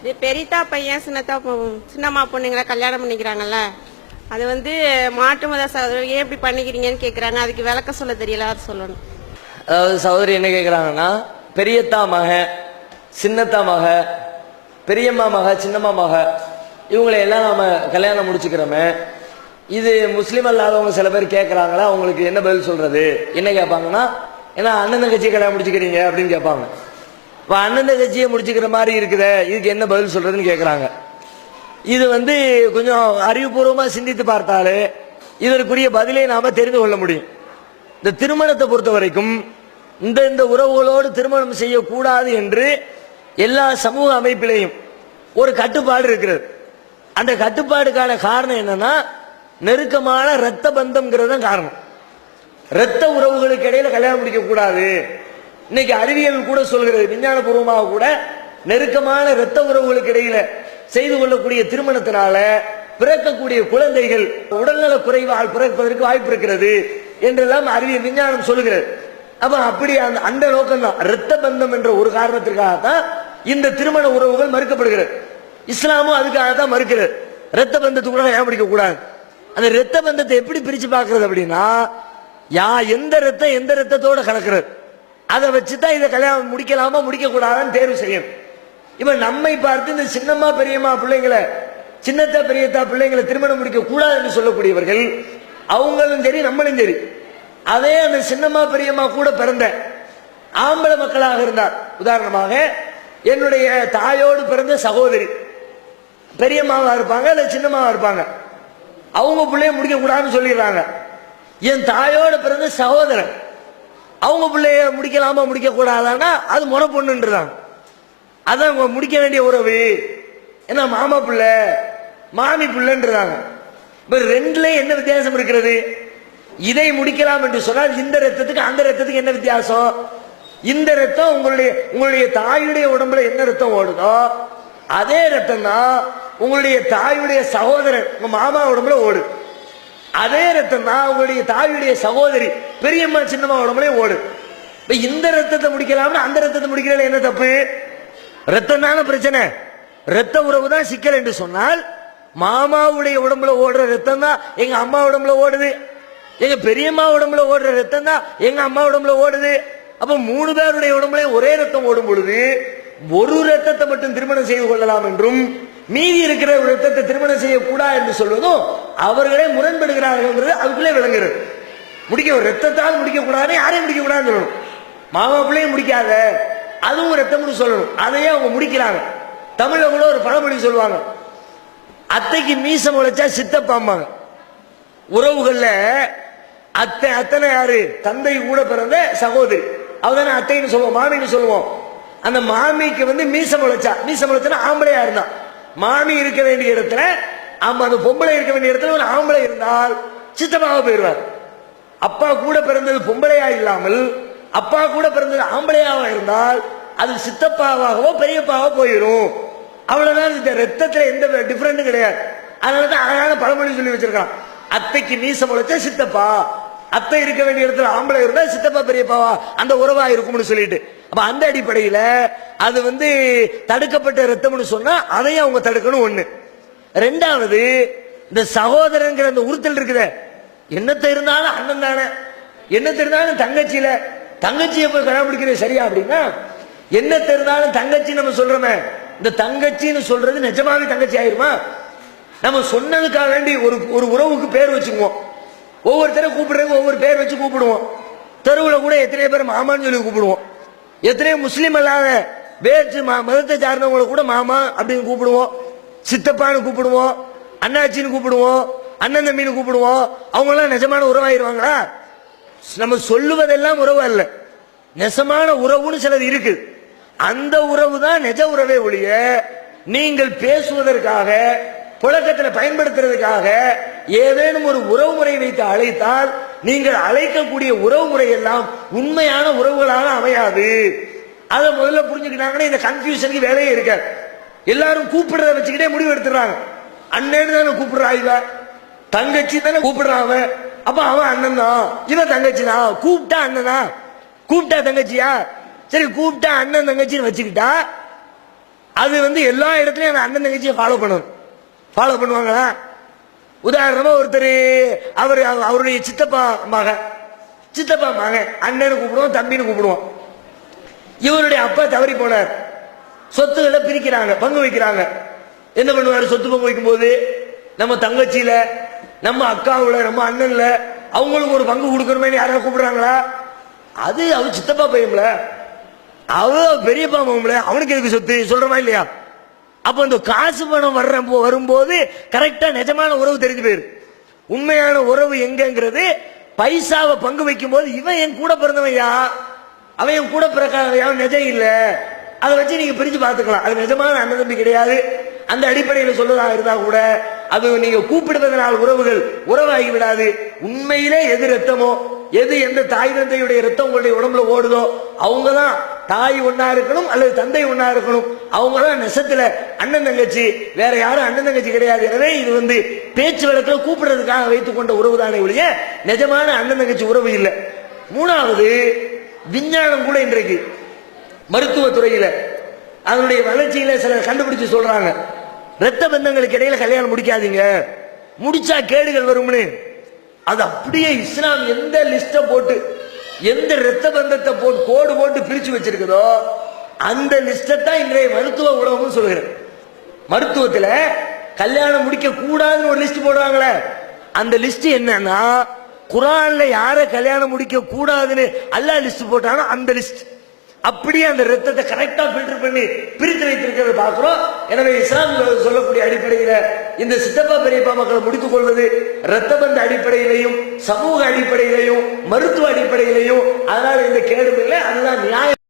இது பெரியத்தா பையன் சின்னம்மா பொண்ணுங்களை கல்யாணம் பண்ணிக்கிறாங்கல்ல, அது வந்து மாட்டு மத சகோதரர் ஏன் இப்படி பண்ணிக்கிறீங்கன்னு கேட்குறாங்க. அதுக்கு விளக்கம் சொல்ல தெரியல, அது சொல்லணும். அதாவது சகோதரி என்ன கேட்குறாங்கன்னா, பெரியத்தா மக, சின்னத்தா மக, பெரியம்மா மக, சின்னம்மா மக, இவங்களை எல்லாம் நாம கல்யாணம் முடிச்சுக்கிறோமே, இது முஸ்லீம் அல்லாதவங்க சில பேர் கேட்குறாங்களா, அவங்களுக்கு என்ன பதில் சொல்றது? என்ன கேட்பாங்கன்னா, ஏன்னா அண்ணன் தங்கச்சியை கல்யாணம் முடிச்சுக்கிறீங்க அப்படின்னு கேட்பாங்க. இப்போ அண்ணன் தங்கச்சியை முடிச்சுக்கிற மாதிரி இருக்குதே, இதுக்கு என்ன பதில் சொல்றதுன்னு கேட்குறாங்க. இது வந்து கொஞ்சம் அறிவுபூர்வமாக சிந்தித்து பார்த்தாலே இதற்குரிய பதிலை நாம தெரிந்து கொள்ள முடியும். இந்த திருமணத்தை பொறுத்த வரைக்கும் இந்த உறவுகளோடு திருமணம் செய்யக்கூடாது என்று எல்லா சமூக அமைப்பிலையும் ஒரு கட்டுப்பாடு இருக்கிறது. அந்த கட்டுப்பாடுக்கான காரணம் என்னன்னா, நெருக்கமான இரத்த பந்தம்ங்கிறது தான் காரணம். இரத்த உறவுகளுக்கு இடையில கல்யாணம் முடிக்க கூடாது. இன்னைக்கு அறிவியல் கூட சொல்கிறது, விஞ்ஞான பூர்வமாக கூட நெருக்கமான இரத்த உறவுகளுக்கு இடையில செய்து கொள்ளக்கூடிய திருமணத்தினால பிறக்கக்கூடிய குழந்தைகள் உடல்நல குறைவால் பிறப்பதற்கு வாய்ப்பு இருக்கிறது என்றெல்லாம் அறிவியல் விஞ்ஞானம் சொல்லுகிறது. அப்ப அப்படி அந்த நோக்கம் தான், இரத்த பந்தம் என்ற ஒரு காரணத்திற்காகத்தான் இந்த திருமண உறவுகள் மறுக்கப்படுகிறது. இஸ்லாமும் அதுக்காக தான் மறுக்கிறது, இரத்த பந்தத்துக்கு கூட கல்யாணம் முடிக்க கூடாது. அந்த இரத்த பந்தத்தை எப்படி பிரிச்சு பார்க்கிறது அப்படின்னா, எந்த ரத்தம் எந்த ரத்தத்தோட கலக்கிறது, அதை வச்சுதான் இதை கல்யாணம் முடிக்கலாமா முடிக்க கூடாதான்னு தேர்வு செய்யணும். இப்ப நம்மை பார்த்து இந்த சின்னம்மா பெரியம்மா பிள்ளைங்களை, சின்னத்தா பெரியத்தா பிள்ளைங்களை திருமணம் முடிக்க கூடாது என்று சொல்லக்கூடியவர்கள் அவங்களும் சரி நம்மளும் சரி. அதே அந்த சின்னம்மா பெரியம்மா கூட பிறந்த ஆம்பளை மக்களாக இருந்தார், உதாரணமாக என்னுடைய தாயோடு பிறந்த சகோதரி பெரியம்மாவா இருப்பாங்க இல்ல சின்னம்மாவா இருப்பாங்க, அவங்க பிள்ளைய முடிக்க கூடாதுன்னு சொல்லிடுறாங்க. என் தாயோடு பிறந்த சகோதரன் அவங்க பிள்ளைய முடிக்கலாமா முடிக்க கூடாதான்னா அது முறை பொண்ணுன்றாங்க. அதான் முடிக்க வேண்டிய உறவு, ஏன்னா மாமா பிள்ளை மாமி பிள்ளைன்றாங்க. இப்ப ரெண்டுல என்ன வித்தியாசம் இருக்கிறது? இதை முடிக்கலாம் என்று சொன்னால் இந்த ரத்தத்துக்கு அந்த ரத்தத்துக்கு என்ன வித்தியாசம்? இந்த ரத்தம் உங்களுடைய தாயுடைய உடம்புல என்ன ரத்தம் ஓடுதோ அதே ரத்தம் தான் உங்களுடைய தாயுடைய சகோதரன் உங்க மாமா உடம்புல ஓடு. அதே ரத்தம் தான் உங்களுடைய தாயுடைய சகோதரி பெரியம்மா சின்னம்மா உடம்புல ஓடு. இந்த ரத்தத்தை முடிக்கலாம்னு அந்த ரத்தத்தை முடிக்கிறதுல என்ன தப்பு? ரத்தம் தானே பிரச்சனை, ரத்த உறவு தான் சிக்கல் என்று சொன்னால், மாமாவுடைய உடம்புல ஓடுற ரத்தம் தான் எங்க அம்மா உடம்புல ஓடுது, எங்க பெரியம்மா உடம்புல ஓடுற ரத்தம் தான் எங்க அம்மா உடம்புல ஓடுது. அப்ப 3 பேருடைய உடம்புல ஒரே ரத்தம் ஓடும் பொழுது ஒரு ரத்தத்தை மட்டும் திருமணம் செய்து கொள்ளலாம் என்றும் மீதி இருக்கிற ஒரு ரத்தத்தை திருமணம் செய்யக்கூடாது என்று சொல்வதும் அவர்களே முரண்படுகிறார்கள். அதுக்குள்ளே விளங்குறது. முடிக்க ஒரு ரத்தத்தால் முடிக்க கூடாது, யாரையும் முடிக்க கூடாதுன்னு சொல்லணும். மாமா பிள்ளையும் முடிக்காத, அதுவும் ரத்தம்னு சொல்லணும். அதையே அவங்க முடிக்கிறாங்க. தமிழ்ல கூட ஒரு பழமொழி சொல்லுவாங்க, அத்தைக்கு மீசம் முளைச்சா சித்தப்பாம்பாங்க. உறவுகள்ல அத்தனை யாரு? தந்தை கூட பிறந்த சகோதரி, அவதானே அத்தைன்னு சொல்லுவோம், மாமின்னு சொல்லுவோம். அந்த மாமிக்கு வந்து மீசம் முளைச்சா ஆம்பளையா இருந்தா, மாமி இருக்க வேண்டிய இடத்துல அந்த பொம்பளை இருக்க வேண்டிய இடத்துல ஒரு ஆம்பளை இருந்தால் சித்தப்பாக போயிடுவார். அப்பா கூட பிறந்தது பொம்பளையா இல்லாமல் அப்பா கூட பிறந்தது ஆம்பளையாக இருந்தால் அது சித்தப்பாவாகவோ பெரியப்பாவோ போயிடும். அவ்வளவுதான். இந்த ரத்தத்துல எந்த டிஃபரெண்டும் கிடையாது. அதனாலதான் அழகான பழமொழி சொல்லி வச்சிருக்கான், அத்தைக்கு மீசம் முளைச்சா சித்தப்பா, அத்தை இருக்க வேண்டிய இடத்துல ஆம்பளை இருந்தா சித்தப்பா பெரியப்பாவா அந்த உறவா இருக்கும்னு சொல்லிட்டு, அப்ப அந்த அடிப்படையில அது வந்து தடுக்கப்பட்ட ரத்தம்னு சொன்னா அதையும் அவங்க தடுக்கணும். ஒண்ணு. ரெண்டாவது, இந்த சகோதரங்கிற அந்த உறுத்தல் இருக்குத, என்னத்தை இருந்தாலும் அண்ணன் தானே, என்னத்தை இருந்தாலும் தங்கச்சியில தங்கச்சியை போய் கல்யாணம் முடிக்கிறது சரியா அப்படின்னா, என்னத்தை இருந்தாலும் தங்கச்சி நம்ம சொல்றோமே, இந்த தங்கச்சின்னு சொல்றது நிஜமாவே தங்கச்சி ஆயிருமா? நம்ம சொன்னதுக்காக வேண்டி ஒரு உறவுக்கு பேர் வச்சுக்குவோம், ஒவ்வொருத்தரும் கூப்பிடுறது ஒவ்வொரு பேர் வச்சு கூப்பிடுவோம். தெருவில் கூட எத்தனையோ பேர் மாமான்னு சொல்லி கூப்பிடுவோம். எத்தனையோ முஸ்லீம் அல்லாத வேற்று மதத்தை சார்ந்தவங்களை கூட மாமா அப்படின்னு கூப்பிடுவோம், சித்தப்பான்னு கூப்பிடுவோம், அண்ணாச்சின்னு கூப்பிடுவோம், அண்ணன் தம்பின்னு கூப்பிடுவோம். அவங்க எல்லாம் நிஜமான உறவாயிருவாங்களா? நம்ம சொல்லுவதெல்லாம் உறவு அல்ல, நெசமான உறவுன்னு சிலது இருக்கு. அந்த உறவு தான் நிஜ உறவே ஒழிய, நீங்கள் பேசுவதற்காக புழக்கத்தில் பயன்படுத்துறதுக்காக ஏதேனும் ஒரு உறவு முறை வைத்து அழைத்தால் நீங்கள் அழைக்கக்கூடிய உறவு முறை எல்லாம் உண்மையான உறவுகளாக அமையாது. அதை முதல்ல புரிஞ்சுக்கிட்டாங்கன்னா இந்த கன்ஃபியூஷனுக்கு வேலையே இருக்காது. எல்லாரும் கூப்பிடுறத வச்சுக்கிட்டே முடிவு எடுத்துறாங்க. அண்ணன் தானே கூப்பிடுறா, இவ தங்கச்சி தானே கூப்பிடுறான், அப்ப அவன் அண்ணன் தான், இவன் தங்கச்சி தான். கூப்பிட்டா அண்ணனா, கூப்பிட்டா தங்கச்சியா? சரி, கூப்பிட்டா அண்ணன் தங்கச்சின்னு வச்சுக்கிட்டா அது வந்து எல்லா இடத்துலயும் அந்த அண்ணன் தங்கச்சியை ஃபாலோ பண்ணுவாங்களா? உதாரணமா ஒருத்தர் அவருடைய சித்தப்பா மகன் அண்ணனு கூப்பிடுவோம், தம்பின்னு கூப்பிடுவோம். இவருடைய அப்பா தவறி போனார், சொத்துக்களை பிரிக்கிறாங்க, பங்கு வைக்கிறாங்க. என்ன பண்ணுவாரு? சொத்து பங்கு வைக்கும் போது நம்ம தங்கச்சியில, நம்ம அக்காவுல, நம்ம அண்ணன்ல அவங்களுக்கு ஒரு பங்கு கொடுக்கணுமே யாராவது கூப்பிடுறாங்களா? அது அவர் சித்தப்பா பையன்ல, அவ பெரியப்பா மகன்ல, அவனுக்கு எதுக்கு சொத்து சொல்றமா இல்லையா? அப்ப இந்த காசு பணம் வரும்போது கரெக்டா நிஜமான உறவு தெரிஞ்சு போயிரு. உண்மையான உறவு எங்கிறது பைசாவை பங்கு வைக்கும் போது, இவன் என் கூட பிறந்தவையா, அவன் என் கூட பிறக்காதவையா, நிஜம் இல்ல, அதை வச்சு நீங்க பிரிச்சு பார்த்துக்கலாம். அது நிஜமான அண்ணன் தம்பி கிடையாது. அந்த அடிப்படையில் சொல்றதா இருந்தா கூட அது நீங்க கூப்பிடுவதனால் உறவுகள் உறவாகி விடாது. உண்மையிலே எது ரத்தமோ, எது எந்த தாய் தந்தையுடைய ரத்தம் உங்களுடைய உடம்புல ஓடுதோ அவங்கதான் தாய் ஒன்னா இருக்கணும் அல்லது தந்தை ஒன்னா இருக்கணும். அவங்கதான் நெசத்துல அண்ணன் தங்கச்சி, வேற யாரும் அண்ணன் தங்கச்சி கிடையாது. எனவே இது வந்து பேச்சு வழக்கில் கூப்பிடுறதுக்காக வைத்துக் கொண்ட உறவு தானே ஒழிய நிஜமான அண்ணன் தங்கச்சி உறவு இல்லை. மூணாவது, விஞ்ஞானம் கூட இன்றைக்கு மருத்துவத்துறையில அதனுடைய வளர்ச்சியில சில கண்டுபிடிச்சு சொல்றாங்க, ரத்த பந்தங்களுக்கு இடையில கல்யாணம் முடிக்காதீங்க, முடிச்சா கேடுகள் வரும்னு. அது அப்படியே இஸ்லாம் எந்த லிஸ்ட போட்டு, எந்த ரத்த பந்தத்தை போட்டு கோடு போட்டு பிரிச்சு வச்சிருக்குதோ அந்த லிஸ்ட தான் இன்றைய மருத்துவ உலகம் சொல்கிறேன். மருத்துவத்துல கல்யாணம் முடிக்க கூடாதுன்னு ஒரு லிஸ்ட் போடுவாங்களே, அந்த லிஸ்ட் என்னன்னா குர்ஆன்ல யார கல்யாணம் முடிக்க கூடாதுன்னு அல்லாஹ் லிஸ்ட் போட்டானோ அந்த லிஸ்ட். அப்படியே அந்த ரத்தத்தை கரெக்டா ஃபில்டர் பண்ணி பிரித்து வைத்திருக்கிறத பார்க்கிறோம். எனவே இஸ்லாம் சொல்லக்கூடிய அடிப்படையில இந்த சித்தப்பா பெரியப்பா மக்களை முடித்துக் கொள்வது ரத்த பந்த அடிப்படையிலையும் சமூக அடிப்படையிலையும் மருத்துவ அடிப்படையிலையும், அதனால இந்த கேடும் இல்லை, அதுதான் நியாயம்.